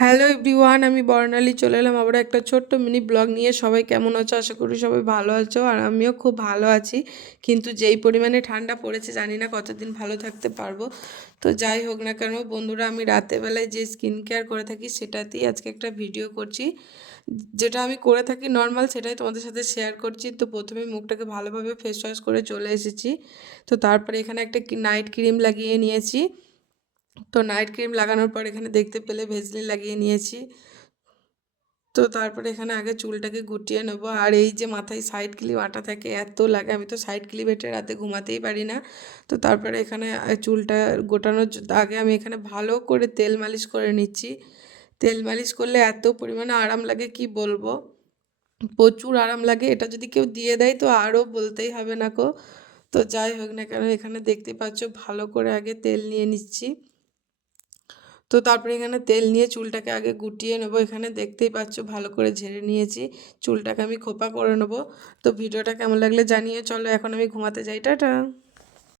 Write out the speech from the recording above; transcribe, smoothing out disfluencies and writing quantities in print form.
Hello everyone, আমি বর্ণালী চলে এলাম আবার একটা ছোট্ট মিনি ব্লগ নিয়ে। সবাই কেমন আছো? আশা করি সবাই ভালো আছো, আর আমিও খুব ভালো আছি। কিন্তু যেই পরিমাণে ঠান্ডা পড়েছে জানি না কতদিন ভালো থাকতে পারবো। তো যাই হোক না কেন বন্ধুরা, আমি রাতেরবেলায় যে স্কিন কেয়ার করে থাকি সেটাতেই আজকে একটা ভিডিও করছি। যেটা আমি করে থাকি নর্মাল, সেটাই তোমাদের সাথে শেয়ার করছি। তো প্রথমে মুখটাকে ভালোভাবে ফেস ওয়াশ করে চলে এসেছি। তো তারপরে এখানে একটা নাইট ক্রিম লাগিয়ে নিয়েছি। তো নাইট ক্রিম লাগানোর পর এখানে দেখতে পেলে ভেজলিন লাগিয়ে নিয়েছি। তো তারপরে এখানে আগে চুলটাকে গুটিয়ে নেবো। আর এই যে মাথায় সাইড ক্লিপ আটা থাকে, এত লাগে, আমি তো সাইড ক্লিপ এঁটে রাতে ঘুমাতেই পারি না। তো তারপরে এখানে চুলটা গোটানোর আগে আমি এখানে ভালো করে তেল মালিশ করে নিচ্ছি। তেল মালিশ করলে এত পরিমাণে আরাম লাগে কি বলবো, প্রচুর আরাম লাগে। এটা যদি কেউ দিয়ে দেয় তো আরও বলতেই হবে না কো। তো যাই হোক না কেন এখানে দেখতে পাচ্ছ ভালো করে আগে তেল নিয়ে নিচ্ছি। তো তারপরে এখানে তেল নিয়ে চুলটাকে আগে গুটিয়ে নেবো। এখানে দেখতেই পাচ্ছ ভালো করে ঝেড়ে নিয়েছি। চুলটাকে আমি খোপা করে নেবো। তো ভিডিওটা কেমন লাগলে জানিয়ে চলো, এখন আমি ঘুমাতে যাই, টাটা।